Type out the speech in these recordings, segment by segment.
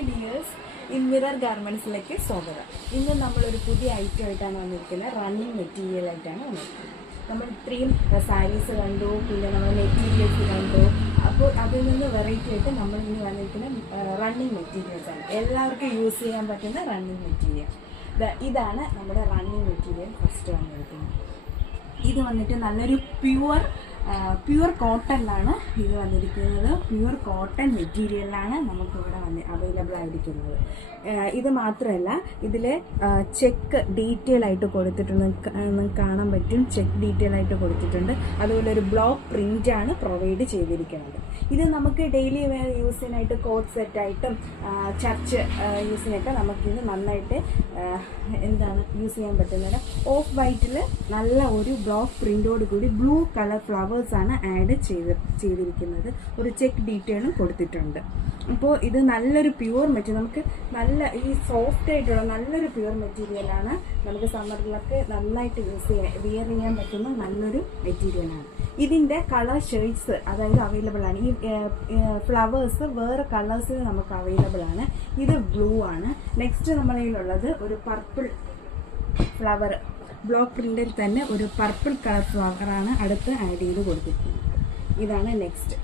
Hi dears, ഇൻമിറർ ഗാർമെൻറ്റ്സിലേക്ക് സ്വാഗതം. ഇന്ന് നമ്മളൊരു പുതിയ ഐറ്റം ആയിട്ടാണ് വന്നിരിക്കുന്നത്. റണ്ണിങ് മെറ്റീരിയൽ ആയിട്ടാണ് വന്നിരിക്കുന്നത്. നമ്മൾ ഇത്രയും സാരീസ് കണ്ടു, പിന്നെ നമ്മൾ മെറ്റീരിയൽസ് കണ്ടു. അപ്പോൾ അതിൽ നിന്ന് വെറൈറ്റി ആയിട്ട് നമ്മൾ ഇനി വന്നിരിക്കുന്ന റണ്ണിങ് മെറ്റീരിയൽസ് ആണ്. എല്ലാവർക്കും യൂസ് ചെയ്യാൻ പറ്റുന്ന റണ്ണിങ് മെറ്റീരിയൽ. ഇതാണ് നമ്മുടെ റണ്ണിങ് മെറ്റീരിയൽ. ഫസ്റ്റ് വന്നിരിക്കുന്നത് ഇത് വന്നിട്ട് നല്ലൊരു പ്യുവർ കോട്ടണിലാണ് ഇത് വന്നിരിക്കുന്നത്. പ്യുവർ കോട്ടൺ മെറ്റീരിയലാണ് നമുക്കിവിടെ അവൈലബിൾ ആയിരിക്കുന്നത്. ഇത് മാത്രമല്ല, ഇതിൽ ചെക്ക് ഡീറ്റെയിൽ ആയിട്ട് കൊടുത്തിട്ടുണ്ട്. നിങ്ങൾക്ക് കാണാൻ പറ്റും, ചെക്ക് ഡീറ്റെയിൽ ആയിട്ട് കൊടുത്തിട്ടുണ്ട്. അതുപോലെ ഒരു ബ്ലോക്ക് പ്രിൻ്റാണ് പ്രൊവൈഡ് ചെയ്തിരിക്കുന്നത്. ഇത് നമുക്ക് ഡെയിലി വെയർ യൂസിനായിട്ട്, കോട്ട് സെറ്റായിട്ടും ചർച്ച് യൂസിനൊക്കെ നമുക്കിത് നന്നായിട്ട് യൂസ് ചെയ്യാൻ പറ്റുന്നത്. ഓഫ് വൈറ്റിൽ നല്ല ഒരു ബ്ലോക്ക് പ്രിൻ്റോട് കൂടി ബ്ലൂ കളർ ഫ്ലവേഴ്സാണ് ആഡ് ചെയ്തിരിക്കുന്നത്. ഒരു ചെക്ക് ഡീറ്റെയിലും കൊടുത്തിട്ടുണ്ട്. അപ്പോൾ ഇത് നല്ലൊരു പ്യുവർ മെറ്റീരിയൽ, നമുക്ക് നല്ല ഈ സോഫ്റ്റ് ആയിട്ടുള്ള നല്ലൊരു പ്യുവർ മെറ്റീരിയലാണ്. നമുക്ക് സമ്മറിലൊക്കെ നന്നായിട്ട് വിയർ ചെയ്യാൻ പറ്റുന്ന നല്ലൊരു മെറ്റീരിയലാണ്. ഇതിൻ്റെ കളർ ഷെയ്ഡ്സ് അതായത് അവൈലബിൾ ആണ്. ഈ ഫ്ലവേഴ്സ് വേറെ കളേഴ്സിൽ നമുക്ക് അവൈലബിൾ ആണ്. ഇത് ബ്ലൂ ആണ്. നെക്സ്റ്റ് നമ്മുടെ കയ്യിലുള്ളത് ഒരു പർപ്പിൾ ഫ്ലവർ, ബ്ലോക്ക് പ്രിന്റിൽ തന്നെ ഒരു പർപ്പിൾ കളർ ഫ്ലവറാണ് അടുത്ത് ആഡ് ചെയ്ത് കൊടുത്തിരിക്കുന്നത്. ഇതാണ് നെക്സ്റ്റ്.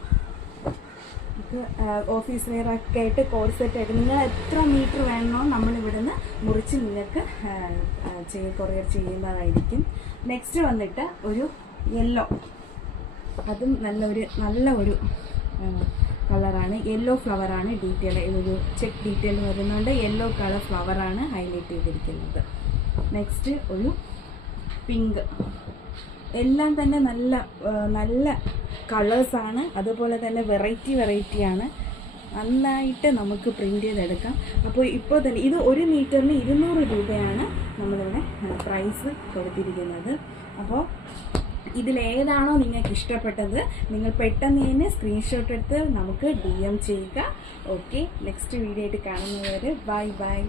ഓഫീസ് വെയർ ഒക്കെ ആയിട്ട് കോർസെറ്റ് ആയിട്ട് നിങ്ങൾ എത്ര മീറ്റർ വേണമോ നമ്മളിവിടുന്ന് മുറിച്ച് നിങ്ങൾക്ക് കൊറിയർ ചെയ്യുന്നതായിരിക്കും. നെക്സ്റ്റ് വന്നിട്ട് ഒരു യെല്ലോ, അതും നല്ല ഒരു കളറാണ്. യെല്ലോ ഫ്ലവറാണ് ഡീറ്റെയിൽ, ഇതൊരു ചെക്ക് ഡീറ്റെയിൽ വരുന്നുണ്ട്. യെല്ലോ കളർ ഫ്ലവറാണ് ഹൈലൈറ്റ് ചെയ്തിരിക്കുന്നത്. നെക്സ്റ്റ് ഒരു പിങ്ക്. എല്ലാം തന്നെ നല്ല കളേഴ്സാണ്. അതുപോലെ തന്നെ വെറൈറ്റിയാണ്. നന്നായിട്ട് നമുക്ക് പ്രിൻ്റ് ചെയ്തെടുക്കാം. അപ്പോൾ ഇപ്പോൾ തന്നെ ഇത് 1 മീറ്ററിന് 200 രൂപയാണ് നമ്മളിവിടെ പ്രൈസ് കൊടുത്തിരിക്കുന്നത്. അപ്പോൾ ഇതിലേതാണോ നിങ്ങൾക്ക് ഇഷ്ടപ്പെട്ടത് നിങ്ങൾ പെട്ടെന്ന് തന്നെ സ്ക്രീൻഷോട്ട് എടുത്ത് നമുക്ക് DM ചെയ്യുക. ഓക്കെ, നെക്സ്റ്റ് വീഡിയോ ആയിട്ട് കാണുന്നവരെ ബൈ.